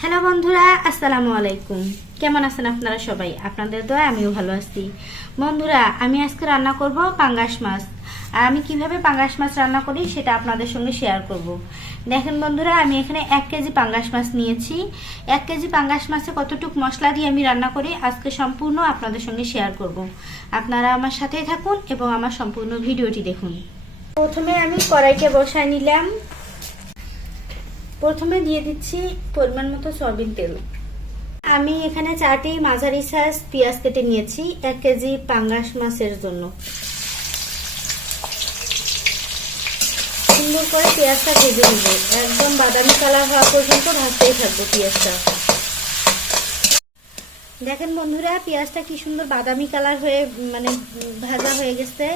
Hello বন্ধুরা, আসসালামু আলাইকুম। কেমন আছেন আপনারা সবাই? আপনাদের দোয়ায় আমিও ভালো আছি। বন্ধুরা, আমি আজকে রান্না করব পাঙ্গাস মাছ। আর আমি কিভাবে পাঙ্গাস মাছ রান্না করি সেটা আপনাদের সঙ্গে শেয়ার করব। দেখেন বন্ধুরা, আমি এখানে 1 কেজি পাঙ্গাস মাছ নিয়েছি। 1 কেজি পাঙ্গাস মাছে কতটুকু মশলা দিয়ে আমি রান্না করি আজকে সম্পূর্ণ আপনাদের সঙ্গে শেয়ার করব। আপনারা আমার সাথেই থাকুন এবং আমার সম্পূর্ণ ভিডিওটি দেখুন। প্রথমে আমি কড়াইটা বসায় নিলাম। প্রথমে দিয়ে দিচ্ছি পরিমাণ মতো সয়াবিন তেল। আমি এখানে 4টি মাঝারি সাইজ পেঁয়াজ কেটে নিয়েছি 1 কেজি পাঙ্গাস মাছের জন্য। সুন্দর করে পেঁয়াজটা ভেজে নিব, একদম বাদামি কালার হওয়া পর্যন্ত ভাজতেই থাকবো পেঁয়াজটা। দেখেন বন্ধুরা, পেঁয়াজটা কি সুন্দর বাদামি কালার হয়ে ভাজা হয়ে গেছে।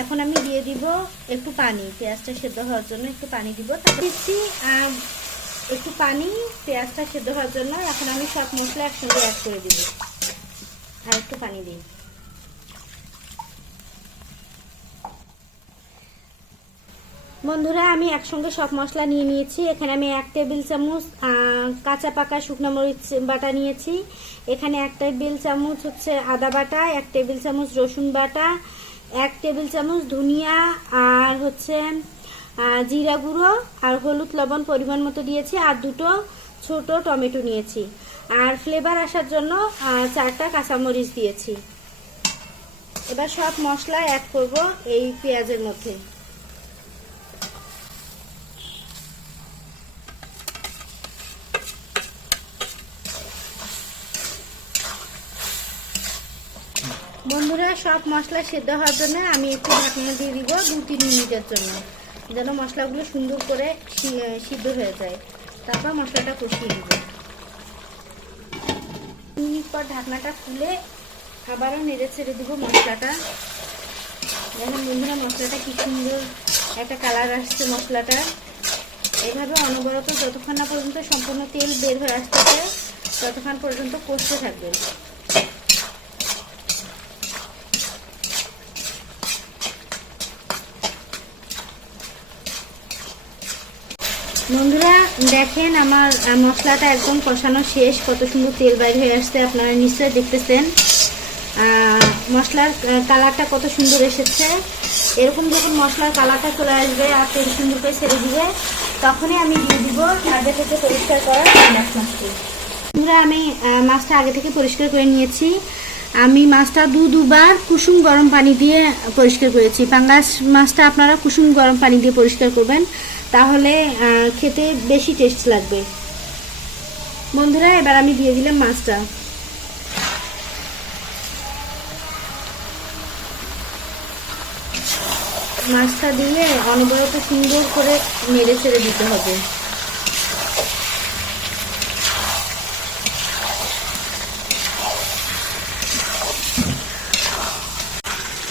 এখন আমি দিয়ে দিব একটু পানি, পেঁয়াজটা সেদ্ধ হওয়ার জন্য একটু পানি দিব। দিচ্ছি একটু পানি পেঁয়াজটা সেদ্ধ হওয়ার জন্য। এখন আমি সব মশলা একসঙ্গে অ্যাড করে দিব আর একটু পানি দিই। বন্ধুরা, আমি একসঙ্গে সব মশলা নিয়ে নিয়েছি। এখানে আমি 1 টেবিল চামচ কাঁচা পাকা শুকনো মরিচ বাটা নিয়েছি। এখানে 1 টেবিল চামচ হচ্ছে আদা বাটা, 1 টেবিল চামচ রসুন বাটা, 1 টেবিল চামচ ধনিয়া আর হচ্ছে জিরা গুঁড়ো আর হলুদ লবণ পরিমাণ মতো দিয়েছি। আর 2টো ছোট টমেটো নিয়েছি। আর ফ্লেভার আসার জন্য 4টা কাঁচামরিচ দিয়েছি। এবার সব মশলা অ্যাড করব এই পেঁয়াজের মধ্যে। বন্ধুরা, সব মশলা সেদ্ধ হওয়ার জন্য আমি একটু ঢাকনা দিয়ে দিব 2-3 মিনিটের জন্য, যেন মশলাগুলো সুন্দর করে সিদ্ধ হয়ে যায়। তারপর মশলাটা কষিয়ে দিব। 2 মিনিট পর ঢাকনাটা খুলে আবারও নেড়ে ছেড়ে দিব মশলাটা। দেখেন বন্ধুরা, মশলাটা কি সুন্দর একটা কালার আসছে মশলাটা। এভাবে অনবরত যতক্ষণ না পর্যন্ত সম্পূর্ণ তেল বের হয়ে আসতেছে ততক্ষণ পর্যন্ত কষতে থাকবে। বন্ধুরা দেখেন, আমার মশলাটা একদম কষানো শেষ। কত সুন্দর তেল বাইর হয়ে আসছে, আপনারা নিশ্চয়ই দেখতেছেন। মশলার কালারটা কত সুন্দর এসেছে। এরকম যখন মশলার কালারটা চলে আসবে আর তেল সুন্দর করে ছেড়ে দিবে, তখনই আমি দিয়ে দিব আগে থেকে পরিষ্কার করা পাঙ্গাস মাছটি। বন্ধুরা, আমি মাছটা আগে থেকে পরিষ্কার করে নিয়েছি। আমি মাছটা দুবার কুসুম গরম পানি দিয়ে পরিষ্কার করেছি। পাঙ্গাস মাছটা আপনারা কুসুম গরম পানি দিয়ে পরিষ্কার করবেন, তাহলে খেতে বেশি টেস্ট লাগবে। বন্ধুরা, এবার আমি দিয়ে দিলাম মাছটা। মাছটা দিয়ে অনবরত সুন্দর করে নেড়ে ছেড়ে দিতে হবে।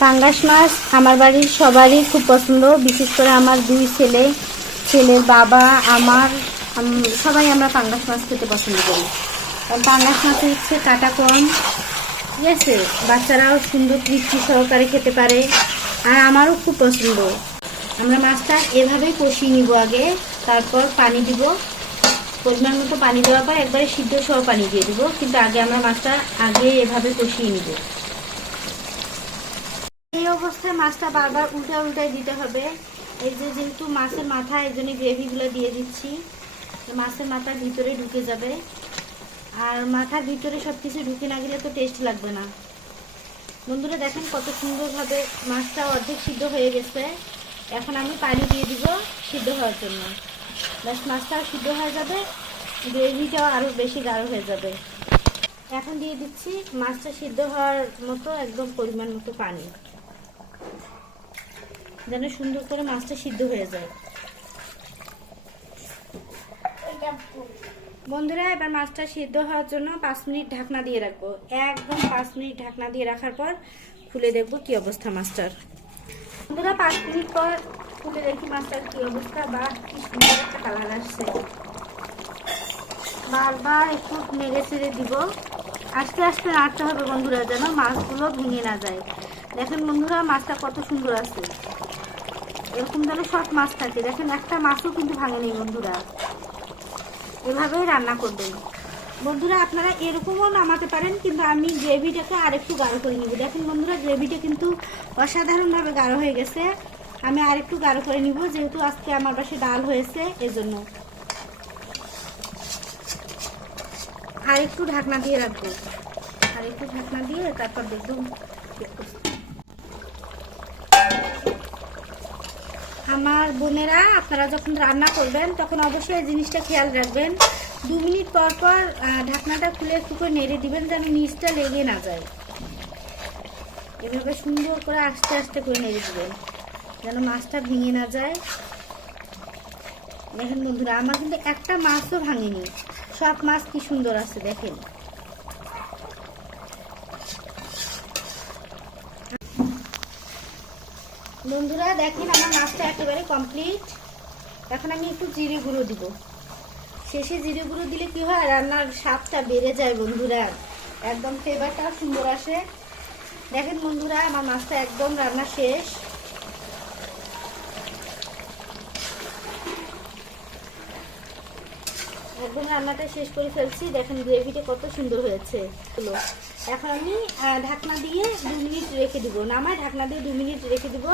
পাঙ্গাস মাছ আমার বাড়ির সবারই খুব পছন্দ, বিশেষ করে আমার 2 ছেলের বাবা, আমার সবাই আমরা পাঙ্গাস মাছ খেতে পছন্দ করি। কারণ পাঙ্গাস মাছের হচ্ছে কাটা কম, ঠিক আছে, বাচ্চারাও সুন্দর তৃপ্তি সহকারে খেতে পারে। আর আমারও খুব পছন্দ। আমরা মাছটা এভাবেই কষিয়ে নিব আগে, তারপর পানি দিব। পরিমাণ মতো পানি দেওয়ার পর একবারে সিদ্ধ সহ পানি দিয়ে দিব, কিন্তু আগে আমরা মাছটা এভাবে কষিয়ে নিব। এই অবস্থায় মাছটা বারবার উল্টায় দিতে হবে। এই যেহেতু মাছের মাথা, এই জন্য গ্রেভিগুলো দিয়ে দিচ্ছি। মাছের মাথার ভিতরে ঢুকে যাবে, আর মাথার ভিতরে সবকিছু ঢুকে না গেলে তো টেস্ট লাগবে না। বন্ধুরা দেখেন কত সুন্দরভাবে মাছটা অর্ধেক সিদ্ধ হয়ে গেছে। এখন আমি পানি দিয়ে দিব সিদ্ধ হওয়ার জন্য। ব্যাস, মাছটাও সিদ্ধ হয়ে যাবে, গ্রেভিটাও আরও বেশি গাঢ় হয়ে যাবে। এখন দিয়ে দিচ্ছি মাছটা সিদ্ধ হওয়ার মতো একদম পরিমাণ মতো পানি, যেন সুন্দর করে মাছটা সিদ্ধ হয়ে যায়। বন্ধুরা, এবার মাছটা সিদ্ধ হওয়ার জন্য 5 মিনিট ঢাকনা দিয়ে রাখবো। একদম 5 মিনিট ঢাকনা দিয়ে রাখার পর খুলে দেখবো কি অবস্থা মাছটার। বন্ধুরা, 5 মিনিট পর খুলে দেখি মাছটার কি অবস্থা। বা কি সুন্দর একটা কালার আসছে। বারবার একটু নেড়ে ছেড়ে দিব। আস্তে আস্তে নাড়তে হবে বন্ধুরা, যেন মাছগুলো ভেঙে না যায়। দেখেন বন্ধুরা, মাছটা কত সুন্দর আছে। এরকম যেন সব মাছ থাকে। দেখেন একটা মাছও কিন্তু ভাঙে নেই বন্ধুরা। এভাবেই রান্না করবেন বন্ধুরা। আপনারা এরকমও নামাতে পারেন, কিন্তু আমি গ্রেভিটাকে আরেকটু গাঢ় করে নিব। দেখেন বন্ধুরা, গ্রেভিটা কিন্তু অসাধারণভাবে গাঢ় হয়ে গেছে। আমি আরেকটু গাঢ় করে নিব, যেহেতু আজকে আমার বাসায় ডাল হয়েছে এজন্য। আরেকটু ঢাকনা দিয়ে রাখবো, আরেকটু ঢাকনা দিয়ে তারপর দেখুন। আমার বোনেরা, আপনারা যখন রান্না করবেন তখন অবশ্যই এই জিনিসটা খেয়াল রাখবেন, 2 মিনিট পর পর ঢাকনাটা খুলে একটু করে নেড়ে দিবেন, যেন নিচটা লেগে না যায়। এভাবে সুন্দর করে আস্তে আস্তে করে নেড়ে দিবেন, যেন মাছটা ভেঙে না যায়। দেখেন বন্ধুরা, আমার কিন্তু একটা মাছও ভাঙেনি, সব মাছ কি সুন্দর আছে দেখেন। বন্ধুরা দেখেন, আমার মাছটা একেবারে কমপ্লিট। এখন আমি একটু জিরে গুঁড়ো দিব। শেষে জিরে গুঁড়ো দিলে কি হয়, রান্নার স্বাদটা বেড়ে যায় বন্ধুরা, একদম ফ্লেভারটা সুন্দর আসে। দেখেন বন্ধুরা, আমার মাছটা একদম রান্না শেষ। একদম রান্নাটা শেষ করে ফেলছি। দেখেন গ্রেভিটা কত সুন্দর হয়েছে। এখন আমি ঢাকনা দিয়ে 2 মিনিট রেখে দিব, নামায় ঢাকনা দিয়ে 2 মিনিট রেখে দিব।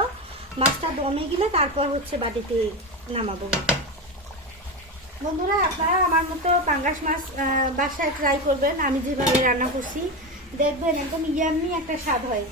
মাছটা দমে গেলে তারপর হচ্ছে বাটিতে নামাবো। বন্ধুরা, আপনারা আমার মতো পাঙ্গাস মাছ বাসায় ট্রাই করবেন, আমি যেভাবে রান্না করছি, দেখবেন একদম ইয়াম্মি একটা স্বাদ হয়।